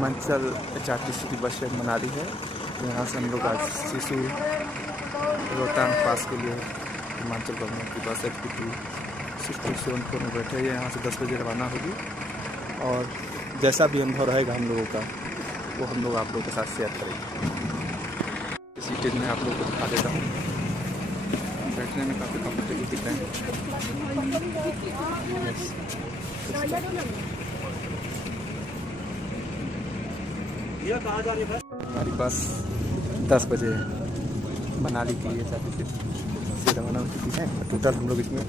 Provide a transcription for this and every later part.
Seemanchal HRTC की bus stand Manali है। यहाँ से हम लोग आज शिशु रोहतांग पास के लिए हिमाचल गवर्नमेंट की बस FP2 6274 में बैठे हैं। यहाँ से 10 बजे रवाना होगी और जैसा भी अनुभव रहेगा हम लोगों का वो हम लोग आप लोगों के साथ शेयर करेंगे। इस सीटेज में आप लोगों को दिखा देता हूँ, बैठने में काफ़ी कम्फर्टेबल दिख रहे हैं। हमारी बस 10 बजे मनाली के लिए से रवाना हो चुकी है। टोटल हम लोग इसमें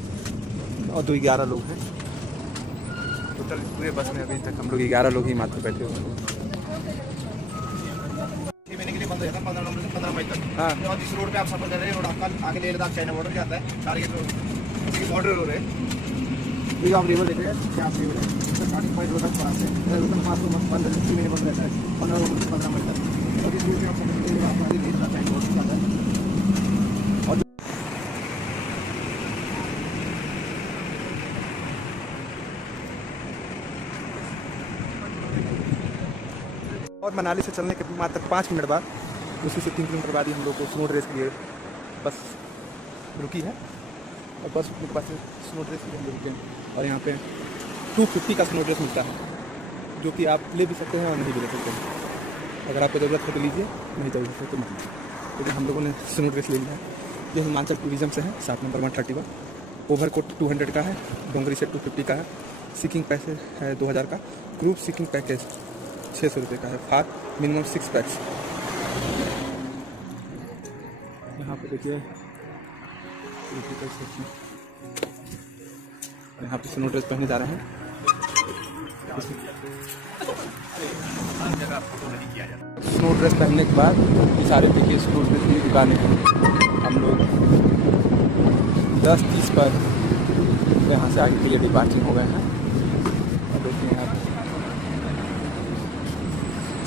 11 लोग हैं। टोटल पूरे बस में अभी तक हम लोग 11 लोग ही मात्र बैठे हुए हैं। हाँ, और जिस रोड पे आप सफर कर रहे हैं रोड आपका आगे लेह लद्दाख चाइना बॉर्डर जाता है। टारगेट रोड बॉर्डर रोड है। ये आप रिवर देख रहे हैं, क्या आप रिवर है स्टार्टिंग पॉइंट रोड पास है। रोड पास में 15 मिनट बंद रहता है, 15 मिनट तक। और जिस रोड पे आप सफर कर रहे हैं आपका आगे लेह लद्दाख चाइना बॉर्डर जाता है। और मनाली से चलने के मात्र 5 मिनट बाद उसी से 3 किलोमीटर बाद ही हम लोग को स्नो ड्रेस के लिए बस रुकी है। और बस रुकने के पास स्नो ड्रेस के लिए हम लोग रुके हैं। और यहाँ पे 250 का स्नो ड्रेस मिलता है, जो कि आप ले भी सकते हैं और नहीं भी ले सकते हैं। अगर आपको ज़रूरत है तो लीजिए, नहीं ज़रूरत है तो मत लीजिए। क्योंकि हम लोगों ने स्नो ड्रेस ले लिया है। ये हिमाचल टूरिज्म से है, 7 नंबर 131। ओवरकोट 200 का है, डोंगरी से 250 का है। सीकिंग पैसे है 2000 का। ग्रुप सीकिंग पैकेज 600 रुपये का है। फार मिनिमम 6 पैक्स। यहाँ पे देखिए यहाँ पे स्नो ड्रेस पहने जा रहे हैं। स्नो ड्रेस पहनने के बाद ये सारे देखिए स्नो ड्रेस की दुकानें हैं। हम लोग 10:30 पर यहाँ से आगे के लिए डिपार्टिंग हो गए हैं। और देखिए यहाँ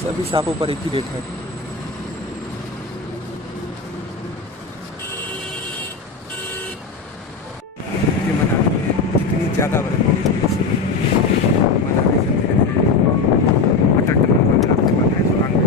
सभी शॉपों पर एक ही रेट है। ये मनाली में इतनी ज़्यादा बर्फ पड़ी है, मनाली से अटल टनल वगैरह आपके पास है तो आगे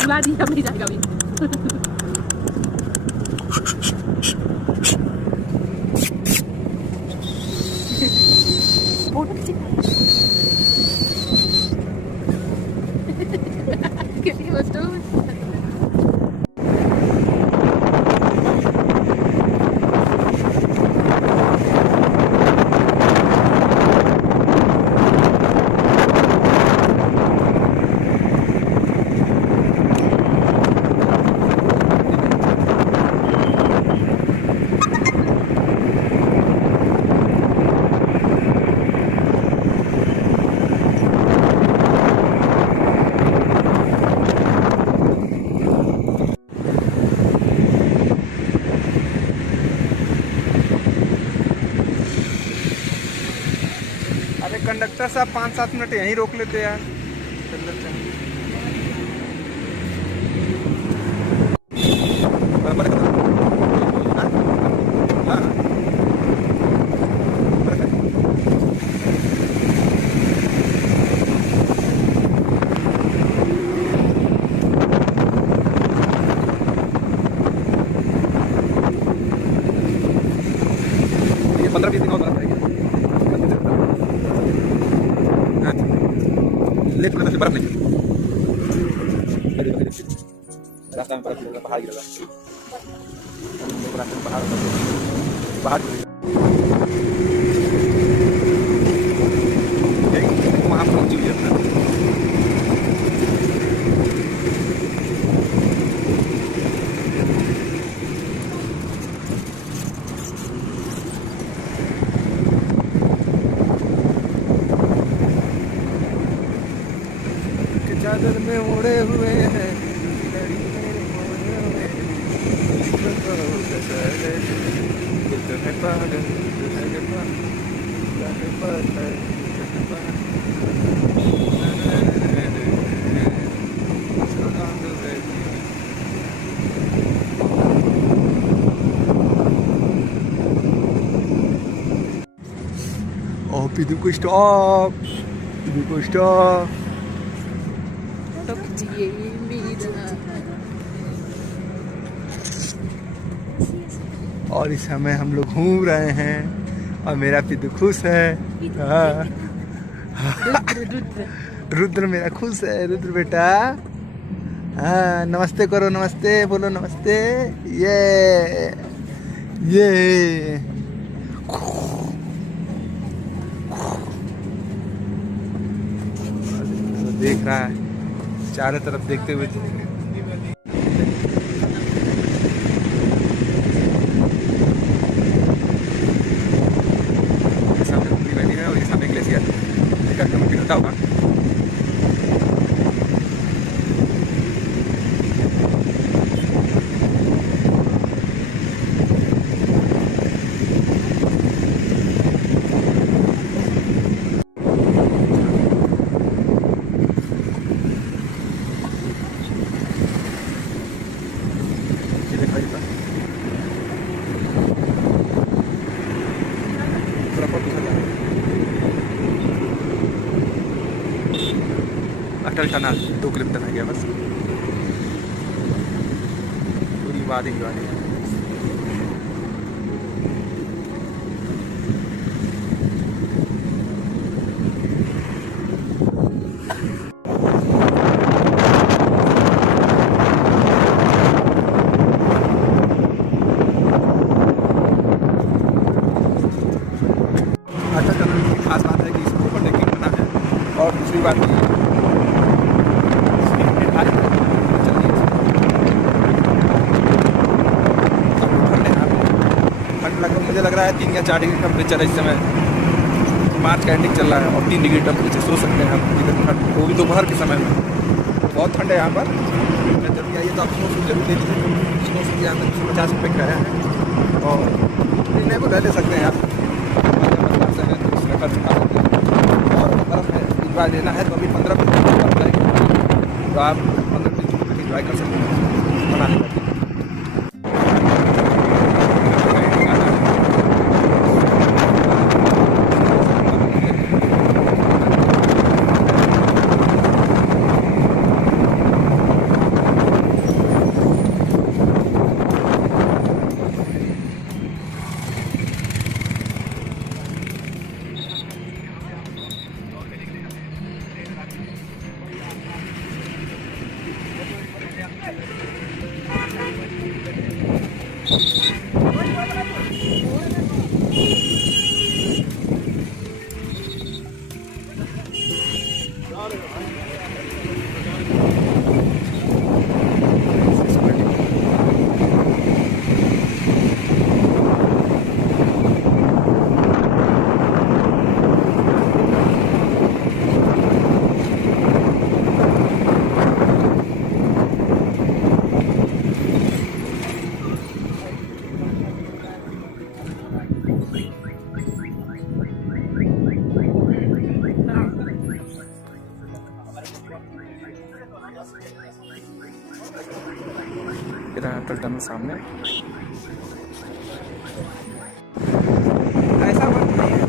Gladi kami dah kami. Bodoh kecil. Kecil betul. अरे कंडक्टर साहब 5-7 मिनट यहीं रोक लेते यार। चल लेते हैं। बराबर है। हाँ? हाँ। बराबर है। ये 15-20 दिन और बात रहेगी। हाँ। ले थोड़ा सा बर्फ ले। रास्ता में बर्फ गिरेगा, पहाड़ गिरेगा। रास्ते में पहाड़ गिरेगा। वहाँ पर पहुँची हुई है अपना। चादर में ओढ़े हुए हैं Pido com stop, pido com stop. और इस समय हम लोग घूम रहे हैं और मेरा पिद्दू खुश है। हाँ। रुद्र मेरा खुश है। रुद्र बेटा हाँ नमस्ते करो, नमस्ते बोलो, नमस्ते। ये देख रहा है चारों तरफ देखते हुए। सामने पूरी वैली है और ये सामने ग्लेशियर होता होगा। अटल टनल 2 किलोमीटर रह गया बस। पूरी वादी ही वादी है। अटल टनल की खास बात है कि इसको ओवरटेकिंग करना है और दूसरी बात ये लगभग मुझे लग रहा है 3 या 4 डिग्री टेम्परेचर है इस समय। मार्च का एंडिंग चल रहा है और 3 डिग्री टेम्परेचर सो सकते हैं हम इधर, वो भी दोपहर के समय में। बहुत ठंड है यहाँ पर। जब आइए तो आप स्नो शूट जरूर ले लीजिए। स्नो शूट यहाँ पर 150 रुपये का है और रिजनेबल ले सकते हैं आप। खर्च खा सकते हैं और बर्फ़ है इंजॉय लेना है तो अभी 15 मिनट बर्फ जाएगी तो आप 15 मिनट इंजॉय कर सकते हैं बनाने का। अटल टनल सामने। ऐसा बात नहीं है।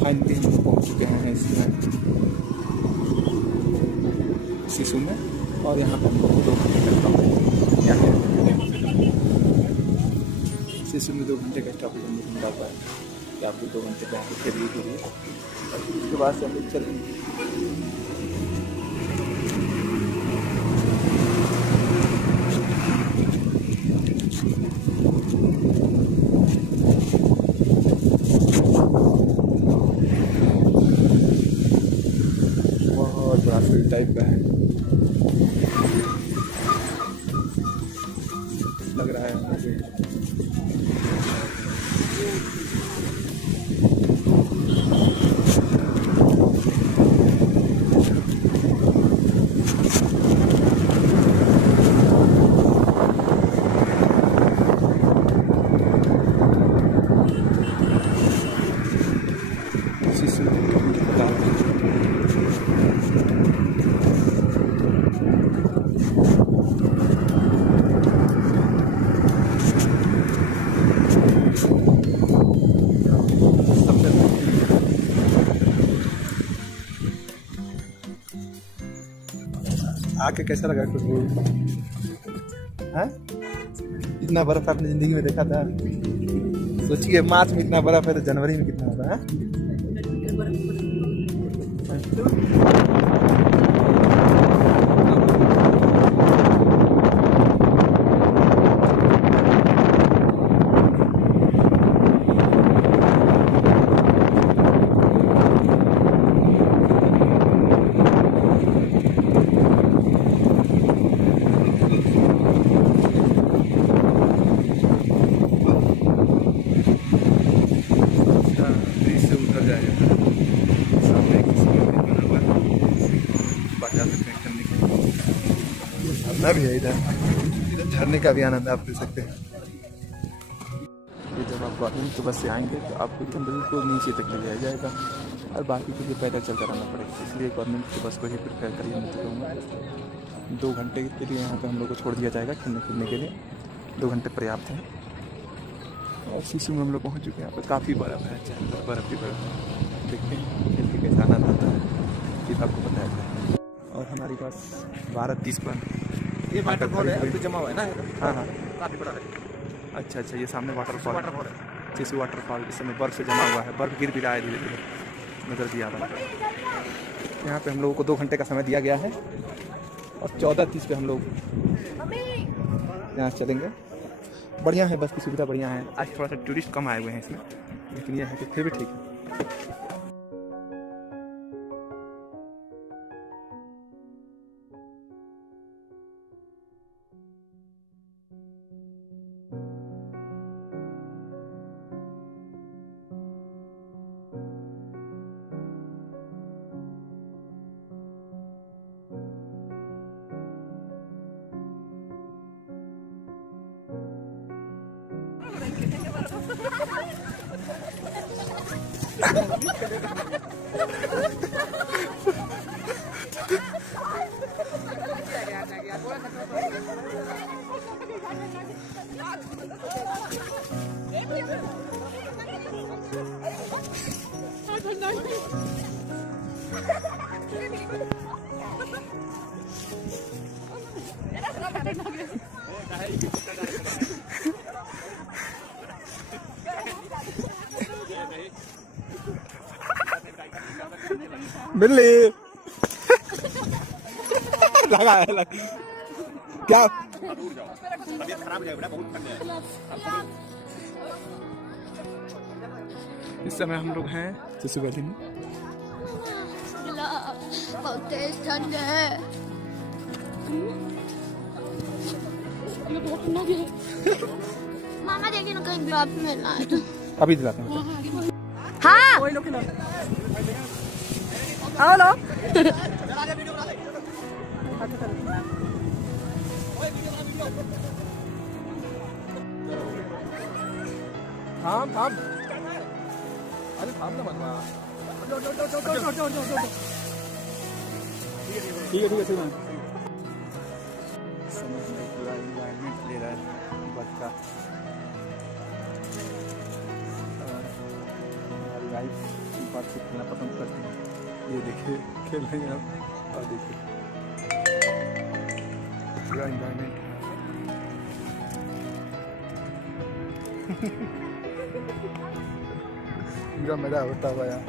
फाइनली हम पहुँच चुके हैं इसमें सिसु में, और यहाँ पर हम लोग 2 घंटे का स्टॉप यहाँ सिसु में 2 घंटे का स्टॉप हम लोग मिला हुआ है कि आपको 2 घंटे का फेरी के लिए, उसके बाद से हम लोग चलेंगे। बहुत बड़ा फील्ड टाइप का है, लग रहा है मुझे। आके कैसा लगा खुशबू? हैं? इतना बर्फ आपने जिंदगी में देखा था? सोचिए मार्च में इतना बर्फ है तो जनवरी में कितना होगा? भी है इधर झरने का भी आनंद आप ले सकते हैं। ये जब आप गवर्नमेंट की बस से आएंगे तो आपको एकदम बिल्कुल नीचे तक ले जाया जाएगा और बाकी के लिए पैदल चलता रहना पड़ेगा, इसलिए गवर्नमेंट की बस को ही प्रिफेयर करिए। मैं तो कहूँगा 2 घंटे के लिए यहाँ पर हम लोग को छोड़ दिया जाएगा खेलने फिरने के लिए, 2 घंटे पर्याप्त हैं। और सिसु में हम लोग पहुँच चुके हैं। यहाँ पर काफ़ी बर्फ़ है, बर्फ़ ही बर्फ़ है। देखते हैं खेल के कैसा आनंद आता है ये आपको बताया जाए। और हमारी बस 12:30 पर ये वाटरफॉल है, अभी जमा हुआ है ना। हाँ हाँ काफी बड़ा है। अच्छा अच्छा, ये सामने वाटरफॉल है, सिसु वाटरफॉल। इस समय बर्फ़ से जमा हुआ है, बर्फ़ गिर भी रहा है धीरे धीरे, नज़र भी आ रहा है। यहाँ पे हम लोगों को 2 घंटे का समय दिया गया है और 14:30 पे हम लोग यहाँ चलेंगे। बढ़िया है, बस की सुविधा बढ़िया है। आज थोड़ा सा टूरिस्ट कम आए हुए हैं इसमें, लेकिन यह है कि फिर भी ठीक है। बिल्ली लगा है क्या तबीयत खराब हो जाएगा, बहुत ठंड है। इस समय हम लोग हैं शिशु वैली में। बहुत तेज ठंड है। मामा देखिए ना कहीं ग्लव्स मिलना है तो अभी दिलाते हैं। हाँ आओ लो थाम थाम अरे थाम ना मत ठीक है ठीक है समझ नहीं पूरा एनवायरनमेंट ले रहा है बस का। हमारी वाइफ बात से खेलना पसंद करती है। ये देखिए खेल रहे हैं हम और देखिए पूरा एनवायरनमेंट पूरा मजा होता हुआ यार।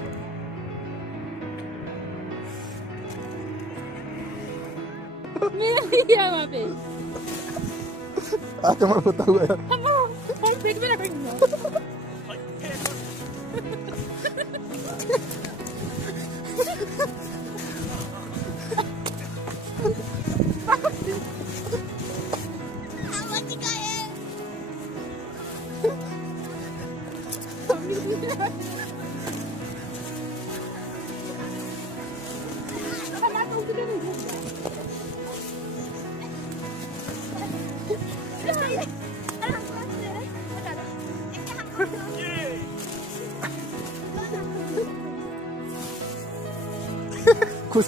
मेरा लिया वहाँ पे आक्रमण होता हुआ यार। और पेट में रखेंगे खुश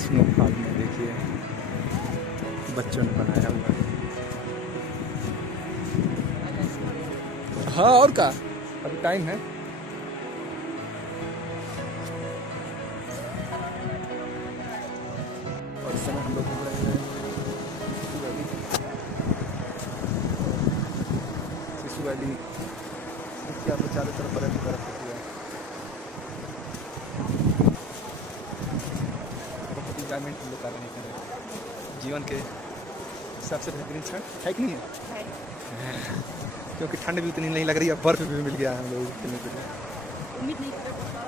स्नोफॉल में देखिए बच्चों ने बनाया हुआ है। हाँ और क्या अभी टाइम है। और इस समय हम लोग घूम रहे हैं शिशु वैली। देखिए आपको चारों तरफ बर्फ ही बर्फ होती है। बहुत इंजॉयमेंट हम लोग कर रहे हैं जीवन के सबसे बेहतरीन क्षण है कि नहीं है? क्योंकि ठंड भी उतनी नहीं लग रही है, बर्फ भी मिल गया है हम लोग को खेलने के लिए।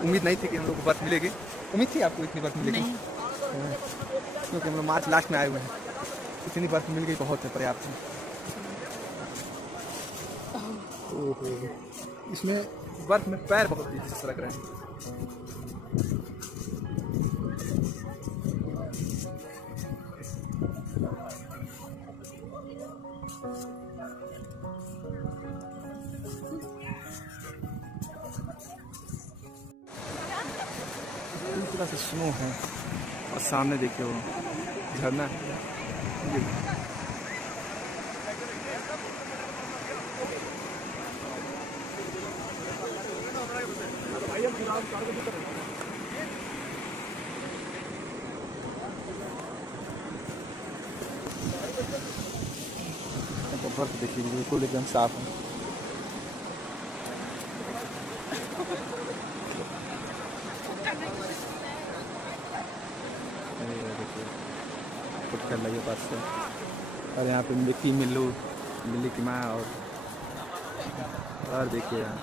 उम्मीद नहीं थी कि हम लोग को बर्फ मिलेगी। उम्मीद थी आपको इतनी बर्फ मिलेगी? क्योंकि हम लोग मार्च लास्ट में आए हुए हैं, इतनी बर्फ मिल गई बहुत है, पर्याप्त है। ओहो इसमें बर्फ में पैर बहुत तेजी से सरक रहे हैं। पूरा से स्नो है और सामने देखिए वो झरना है। बर्फ देखिए बिल्कुल एकदम साफ है। देखिए कुछ कर लगे पास से, और यहाँ पे मिक्की मिल्लू, मिल्ली की माँ, और देखिए यहाँ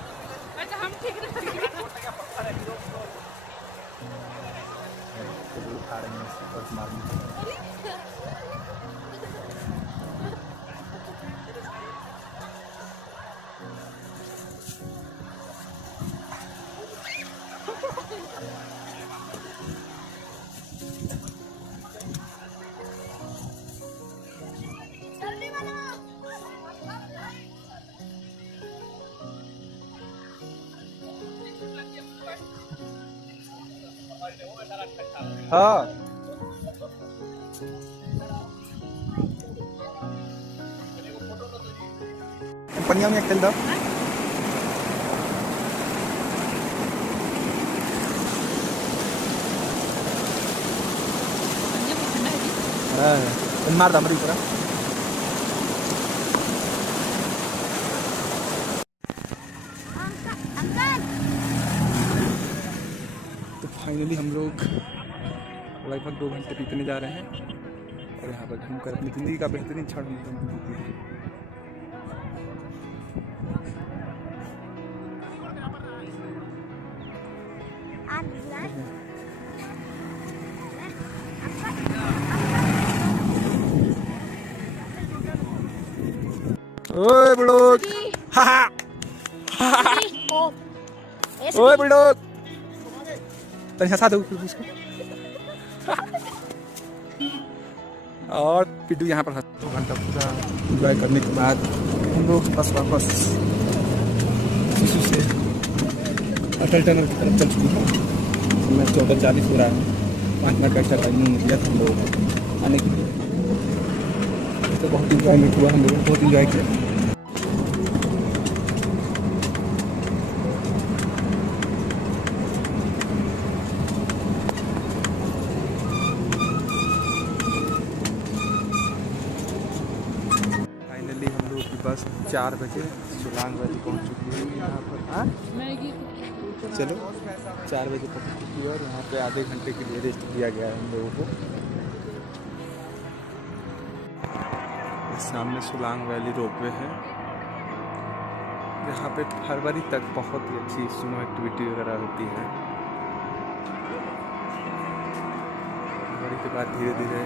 खा रहे हैं बर्फ मारने। हाँ पनिया में खेल दो। मार दमरी पूरा। तो फाइनली हम लोग लगभग 2 घंटे बीतने जा रहे हैं और यहाँ पर घूमकर अपनी ज़िंदगी का बेहतरीन क्षण बीते हैं। ओए बुड़ोक, हा ओए बुड़ोक, तनी हंसा दो उसको। और पिड्डू यहाँ पर 2 घंटा पूरा एंजॉय करने के बाद हम लोग बस वापस शिशु से अटल टनल की तरफ चल चुके हैं। समय 14:40 हो रहा है। 5 मिनट का एक्स्ट्रा टाइमिंग दिया था हम लोग आने के लिए। तो बहुत इंजॉयमेंट हुआ, हम लोगों ने बहुत इंजॉय किया। फाइनली हम लोग की बस 4 बजे सोलांग वैली पहुंच चुकी है। यहाँ पर हाँ चलो 4 बजे पहुंच चुकी है और यहाँ पे आधे घंटे के लिए रेस्ट दिया गया है हम लोगों को। सामने सोलांग वैली रोपवे है। यहाँ पे फरवरी तक बहुत ही अच्छी स्नो एक्टिविटी वगैरह होती है। फरवरी के बाद धीरे धीरे